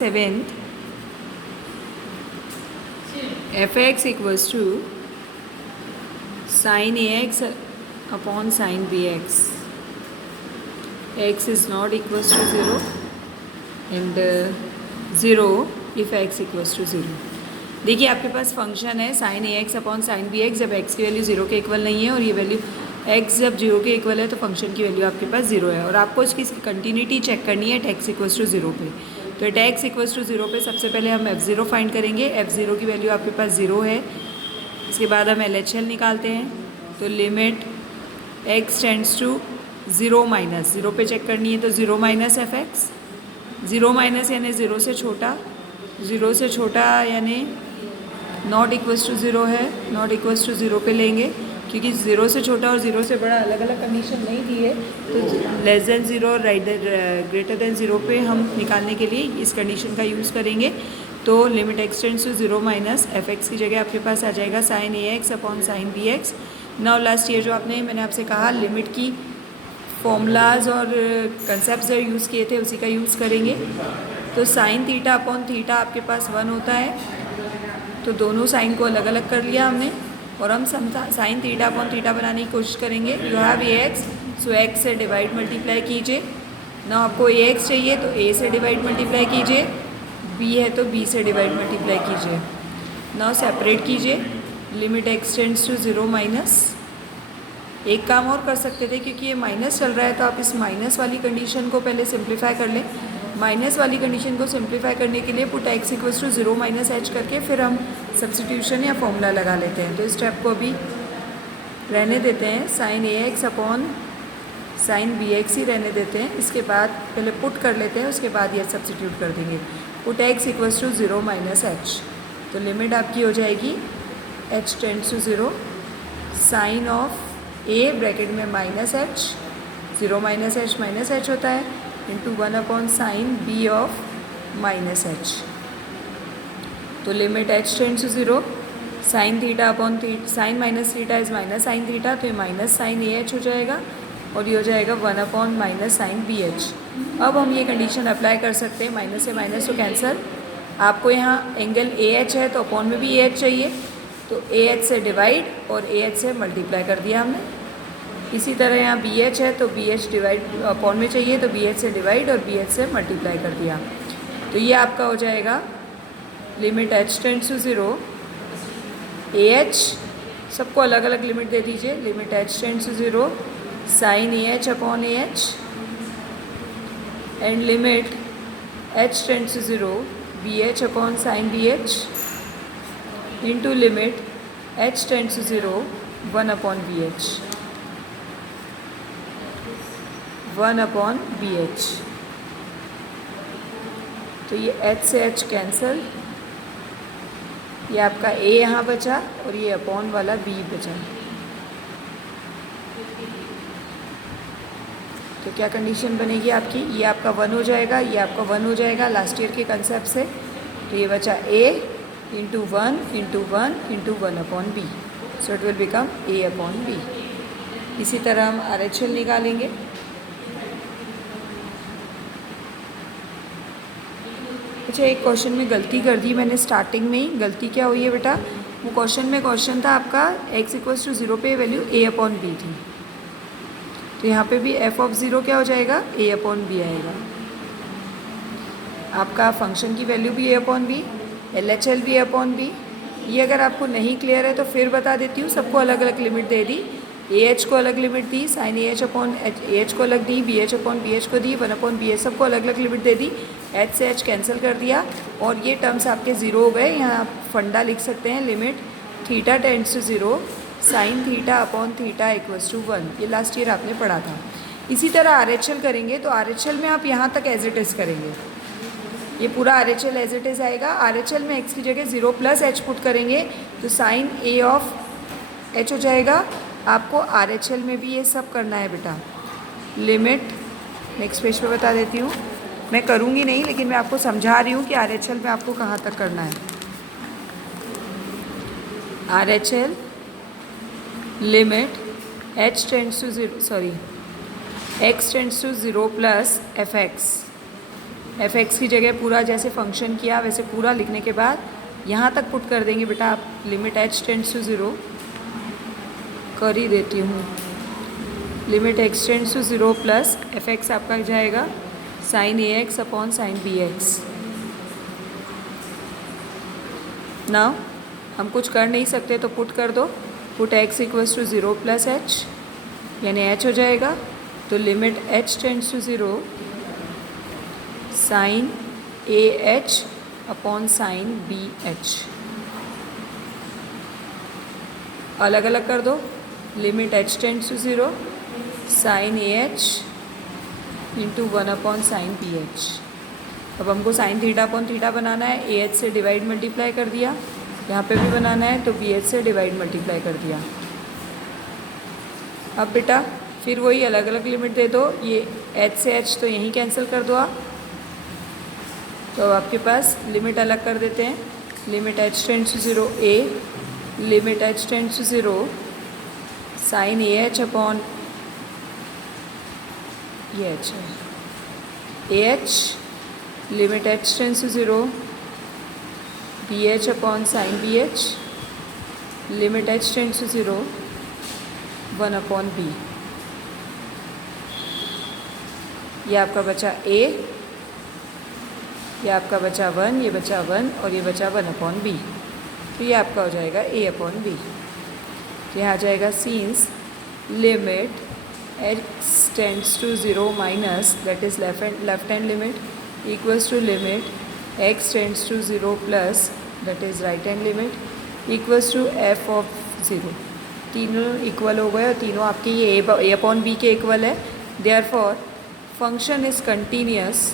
7th, fx equals to sin ax upon sin bx. X is not equals to 0 and 0 if x equals to 0. देखिए आपके पास function है sin ax upon sin bx जब x की value 0 के equal नहीं है और ये वैल्यू x जब 0 के इक्वल है तो फंक्शन की वैल्यू आपके पास 0 है और आपको इसकी कंटिन्यूटी चेक करनी है x इक्वल्स टू 0 पे। तो एट x इक्वल्स टू 0 पे सबसे पहले हम f0 फाइंड करेंगे। f0 की वैल्यू आपके पास 0 है। इसके बाद हम LHL निकालते हैं तो limit x tends to 0 minus 0 पे चेक करनी है तो 0 माइनस fx, 0 माइनस यानी 0 से छोटा, 0 से छोटा यानी नॉट इक्वल्स टू 0 है, नॉट इक्वल्स टू 0 पे लेंगे क्योंकि 0 से छोटा और 0 से बड़ा अलग अलग कंडीशन नहीं दी है तो लेस देन 0 और ग्रेटर देन 0 पे हम निकालने के लिए इस कंडीशन का यूज़ करेंगे। तो limit x tends to 0 minus fx की जगह आपके पास आ जाएगा sin ax upon sin bx। Now last year जो मैंने आपसे कहा लिमिट की फॉर्मूलाज और कंसेप्ट जो यूज़ किए थे उसी का यूज़ करेंगे। तो साइन थीटा अपॉन थीटा आपके पास 1 होता है तो दोनों साइन को अलग अलग कर लिया हमने और हम साइन थीटा अपॉन थीटा बनाने की कोशिश करेंगे। You have a x so x से डिवाइड मल्टीप्लाई कीजिए। ना आपको ए एक्स चाहिए तो ए से डिवाइड मल्टीप्लाई कीजिए, बी है तो बी से डिवाइड मल्टीप्लाई कीजिए। ना सेपरेट कीजिए limit x tends to 0 minus. एक काम और कर सकते थे क्योंकि ये माइनस चल रहा है तो आप इस माइनस वाली कंडीशन को पहले सिंप्लीफाई कर लें। माइनस वाली कंडीशन को सिंप्लीफाई करने के लिए put x equals to 0 minus h करके फिर हम सब्स्टिट्यूशन या फॉर्मूला लगा लेते हैं। तो इस स्टेप को भी रहने देते हैं, sine a x upon sine b x ही रहने देते हैं। इसके बाद पहले पुट कर लेते हैं, उसके बाद ये सब्स्टिट्यूट कर देंगे। Put x equals to 0 minus h तो लिमिट आपकी हो जाएगी h tends to 0 sine of a bracket में माइनस एच, 0 माइनस एच होता है into 1 upon sine b of minus h. तो limit h tends to 0 sine theta upon sine minus theta is minus sine theta तो ये minus sign a H हो जाएगा और ये हो जाएगा 1 upon minus sine b h. अब हम ये कंडीशन अप्लाई कर सकते हैं, माइनस से माइनस तो कैंसर। आपको यहाँ एंगल ए एच है तो अपॉन में भी ए एच चाहिए तो ए एच से डिवाइड और ए एच से मल्टीप्लाई कर दिया हमने। इसी तरह यहाँ बी एच है तो बी एच डिवाइड अपॉन में चाहिए तो बी एच से डिवाइड और बी एच से मल्टीप्लाई कर दिया। तो ये आपका हो जाएगा limit h tends to 0 a h, सबको अलग अलग लिमिट दे दीजिए। Limit h tends to 0 sine a h upon a h and limit h tends to 0 b h upon sine b h into limit h tends to 0 1 upon b h, 1 upon b H. तो ये H से H cancel, ये आपका ए यहाँ बचा और ये upon वाला बी बचा। तो क्या कंडीशन बनेगी आपकी, ये आपका 1 हो जाएगा, ये आपका 1 हो जाएगा लास्ट ईयर के कंसेप्ट से। तो ये बचा a into 1 into 1 into 1 upon b, so it will become a upon b. इसी तरह हम RHL निकालेंगे। अच्छा, एक क्वेश्चन में गलती कर दी मैंने स्टार्टिंग में ही। गलती क्या हुई है बेटा, वो क्वेश्चन था आपका x इक्वल्स टू 0 पे वैल्यू a अपॉन बी थी तो यहाँ पे भी f ऑफ 0 क्या हो जाएगा a अपॉन बी आएगा। आपका फंक्शन की वैल्यू भी a अपॉन बी, LHL भी a अपॉन बी। ये अगर आपको नहीं क्लियर है तो फिर बता देती हूँ, सबको अलग अलग लिमिट दे दी। ए एच को अलग लिमिट दी, sine a h upon a h को अलग दी, b h upon b h को दी, 1 अपॉन बी एच, सबको अलग अलग लिमिट दे दी। एच से एच कैंसिल कर दिया और ये टर्म्स आपके 0 हो गए। यहाँ आप फंडा लिख सकते हैं, limit theta tends to 0 sine theta upon theta equals to 1। ये लास्ट ईयर आपने पढ़ा था। इसी तरह RHL करेंगे तो RHL में आप यहाँ तक एज इट इज़ करेंगे, ये पूरा RHL एज इट इज़ आएगा। RHL में x की जगह 0 प्लस एच पुट करेंगे तो साइन ए ऑफ एच हो जाएगा। आपको RHL में भी ये सब करना है बेटा। लिमिट नेक्स्ट पेज पे बता देती हूँ, मैं करूँगी नहीं लेकिन मैं आपको समझा रही हूँ कि RHL में आपको कहाँ तक करना है। RHL limit h tends to 0 x tends to 0 plus fx f x की जगह पूरा जैसे फंक्शन किया वैसे पूरा लिखने के बाद यहाँ तक पुट कर देंगे बेटा आप। Limit h tends to zero कर ही देती हूँ। Limit x tends to zero plus f x आपका जाएगा sine a x upon sine b x. Now हम कुछ कर नहीं सकते तो पुट कर दो। Put x equals to zero plus h, यानी एच हो जाएगा। तो limit h tends to zero sine a h upon sine b h. अलग अलग कर दो। Limit h tends to zero sine a h into one upon sine b h. अब हमको साइन थीटा अपॉन थीटा बनाना है। ए एच से divide multiply कर दिया, यहाँ पे भी बनाना है तो बी एच से डिवाइड मल्टीप्लाई कर दिया। अब बेटा फिर वही अलग अलग लिमिट दे दो। ये एच से एच तो यहीं कैंसिल कर दो आप। तो अब आपके पास लिमिट अलग कर देते हैं। Limit h tends to zero a, limit h tends to zero sine a h upon ये एच है a h, limit h tends to zero b h upon sine b h, limit h tends to zero one upon b. ये आपका बचा ए, ये आपका बचा one, ये बचा वन और ये बचा वन अपॉन बी। तो ये आपका हो जाएगा ए अपॉन बी। तो यहाँ आ जाएगा since limit x tends to zero minus that is left hand limit equals to limit x tends to zero plus that is right hand limit equals to f of zero. तीनों equal हो गए और तीनों आपके ये a upon b के equal है। Therefore function is continuous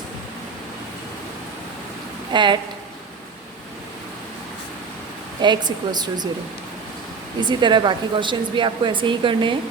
at x equals to zero. इसी तरह बाकी क्वेश्चंस भी आपको ऐसे ही करने हैं।